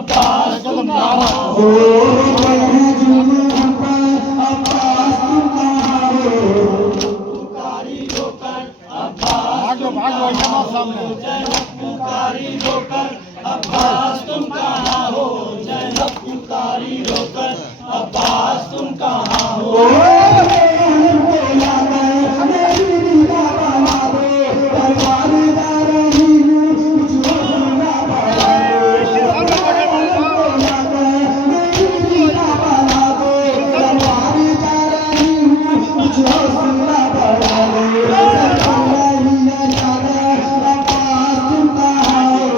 अब्बास तुम कहाँ हो? ओ है जुल्म हम पर अब्बास तुम कहाँ हो? पुकारी होकर अब्बास तुम कहाँ हो? जैनब पुकारी होकर अब्बास तुम कहाँ हो? जैनब पुकारी होकर अब्बास तुम कहाँ हो? ओ आलम को लाकर मेरी रीता बना दो, दरबार जा रही हूँ मुझको सुनना पड़ा दो। आलम को लाकर मेरी रीता बना दो, दरबार जा रही हूँ मुझको सुनना पड़ा दो। सरकार ही न जाने अब्बास तुम कहाँ हो?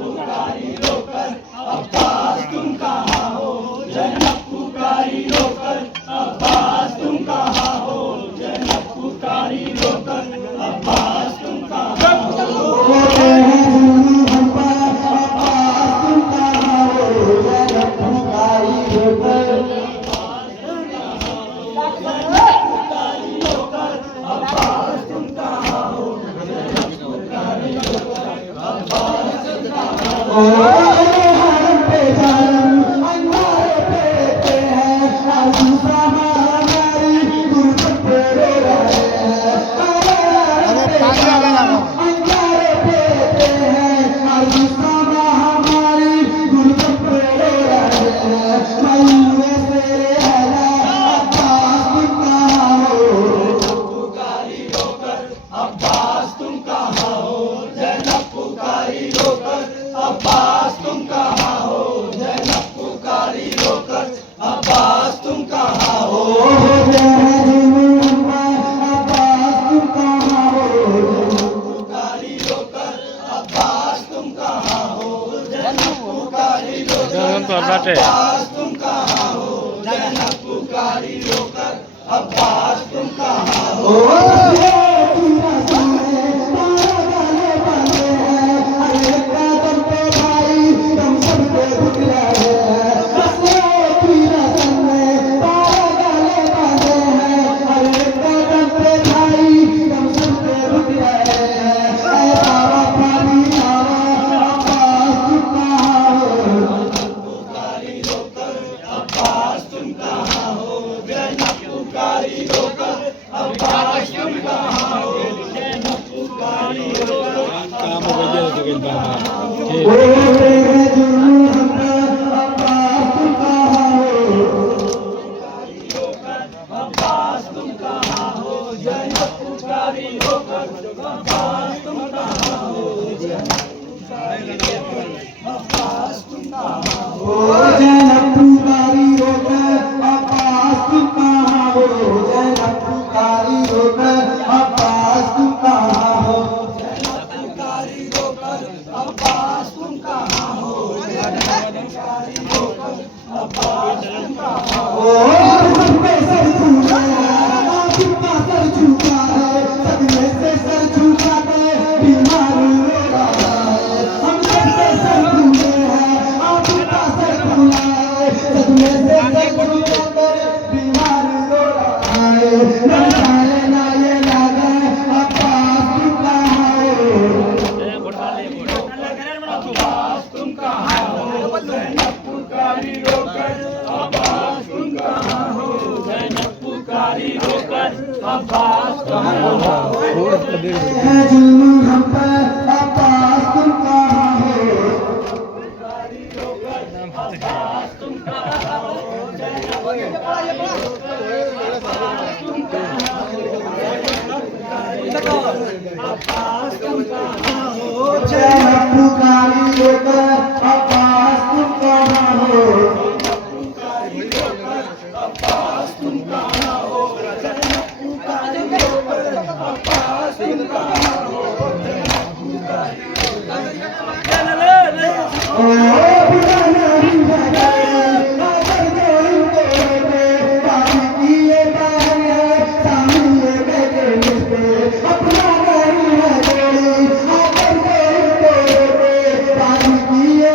पुकारी होकर अब्बास तुम कहाँ हो? जैनब पुकारी होकर अब्बास तुम कहाँ हो? जैनब पुकारी होकर अब्बास तुम कहाँ हो? होते हैं जुल्म हम पर अब्बास तुम कहाँ हो? जैनब पुकारी होकर अब्बास तुम कहाँ हो? ओ हरम पे जालम अंगारे फेरते हैं, आज़ू सामा हमारी गुर्बत पे रो रहे हैं। हरम पे जालम अंगारे फेरते हैं, आज़ू सामा हमारी गुर्बत पे रो रहे हैं। मयूर तेरे हैदर अब्बास तुम कहाँ हो? पुकारी होकर अब्बास तुम कहाँ हो? जैनब पुकारी होकर अब्बास तुम कहाँ हो? जैनब पुकारी होकर अब्बास तुम कहाँ हो? होते हैं जुल्म हम पर अब्बास तुम कहाँ हो? पुकारी होकर अब्बास तुम कहाँ हो? जैनब पुकारी होकर अब्बास तुम कहाँ हो? जैनब पुकारी होकर अब्बास तुम कहाँ हो? ओ तीरा सामने तारा गाले बांधे हैं, हर एक कदम पे भाई तुम सब पे रुक रहे हैं। बस तीरा सामने तारा गाले बांधे हैं, हर एक कदम पे भाई तुम सब पे रुक रहे हैं। ऐ बाबा पानी लावा अब्बास तुम कहाँ हो? पुकारी होकर अब्बास तुम कहाँ हो? जैनब पुकारी होकर अब्बास तुम कहाँ हो? जैनब पुकारी होकर होते हैं जुल्म हम पर अब्बास तुम कहाँ हो? अब्बास तुम कहाँ हो? जैनब पुकारी होकर अब्बास तुम कहाँ हो? अब्बास तुम कहाँ हो? ओ जैनब पुकारी होकर अब्बास तुम कहाँ हो? जैनब पुकारी होकर अब्बास तुम कहाँ हो? पुकारी होकर अब्बास तुम कहाँ हो? पुकारी होकर अब्बास तुम कहाँ हो? ओ सब पे सर झुका है, आपका सर झुका है, सदमे से सर झुका के बीमार हो रहा है। हम सब पे सर झुके हैं, आपका सर झुका है, सदमे से सर झुका के बीमार हो रहा है। न जाने ना ये लगे अब्बास तुम कहाँ हो? अब्बास तुम कहाँ हो? जैनब पुकारी होकर अब्बास तुम कहाँ हो? जैनब पुकारी होकर अब्बास कहाँ हो? है जुल्म हम पर अब्बास तुम कहाँ हो? अब्बास तुम कहाँ हो? जैनब पुकारी अब्बास तुम कहाँ हो? जैनब पुकारी होकर अब्बास तुम कहाँ हो? अब्बास तुम कहाँ हो? जैनब पुकारी होकर अब्बास तुम कहाँ हो? ओ बुरा नहीं लगे अगर जो इनको होते, पानी की ये बहन है सामने बैठे मुझपे, अपना नहीं है कोई अगर जो इनको होते, पानी की ये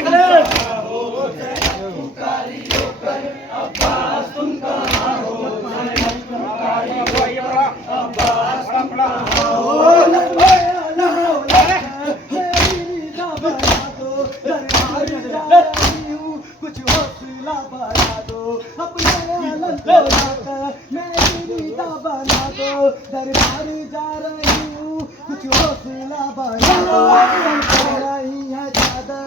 अब्बास तुम कहाँ हो, जैनब पुकारी रोकर, अब्बास तुम कहाँ हो। कुछ हौसला बढ़ा दो, अपने आलम को लाकर मेरी रीता बना दो। दरबार जा रही हूँ, कुछ हौसला बढ़ा दो। हम कर रही है ज्यादा,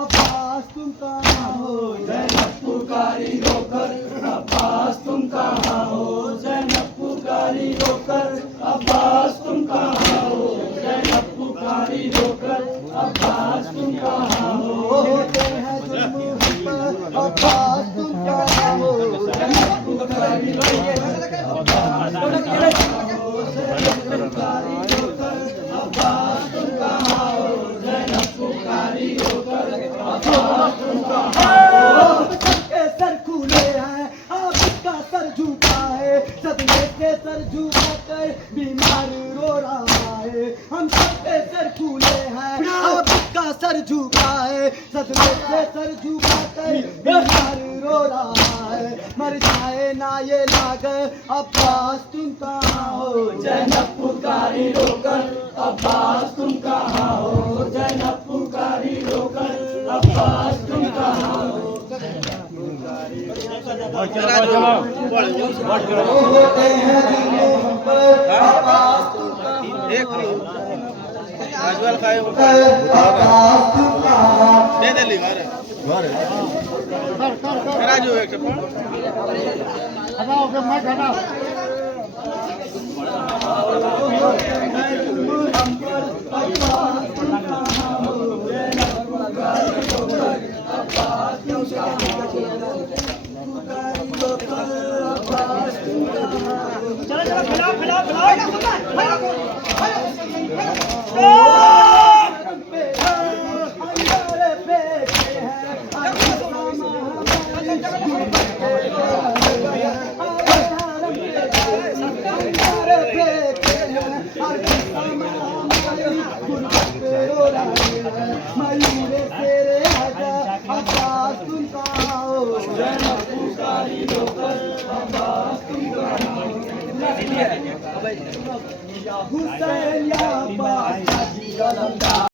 अब्बास तुम कहाँ हो, जैनब पुकारी रोकर, अब्बास तुम कहाँ हो, जैनब पुकारी रोकर, अब्बास तुम कहाँ हो, जैनब पुकारी रोकर, अब्बास तुम कहाँ हो। होते हैं जुल्म हम पर, अब्बास तुम कहाँ हो, जैनब पुकारी रोकर, अब्बास तुम कहाँ हो, जैनब पुकारी रोकर, अब्बास तुम कहाँ हो, जैनब पुकारी रोकर, अब्बास तुम कहाँ हो। सबके सर खुले हैं, आपका सर झुका है, सदमे के सर झुका कर बीमार रो रहा है। हम सबके सर खुले हैं, आपका सर झुका है, सदमे के सर झुका कर बीमार रो रहा है। मर जाए ना ये लाग, अब्बास तुम कहाँ हो, जैनब पुकारी रोकर, अब्बास तुम कहाँ हो, जैनब पुकारी रोकर, अब्बास तुम कहाँ हो। होते हैं जुल्म हम पर, अब्बास तुम अब्बास तुम कहाँ मयूरे तेरे आजा, अब्बास तुम कहाँ हो, जैनब पुकारी रोकर, अब्बास तुम कहाँ हो। हुसैन या अब्बास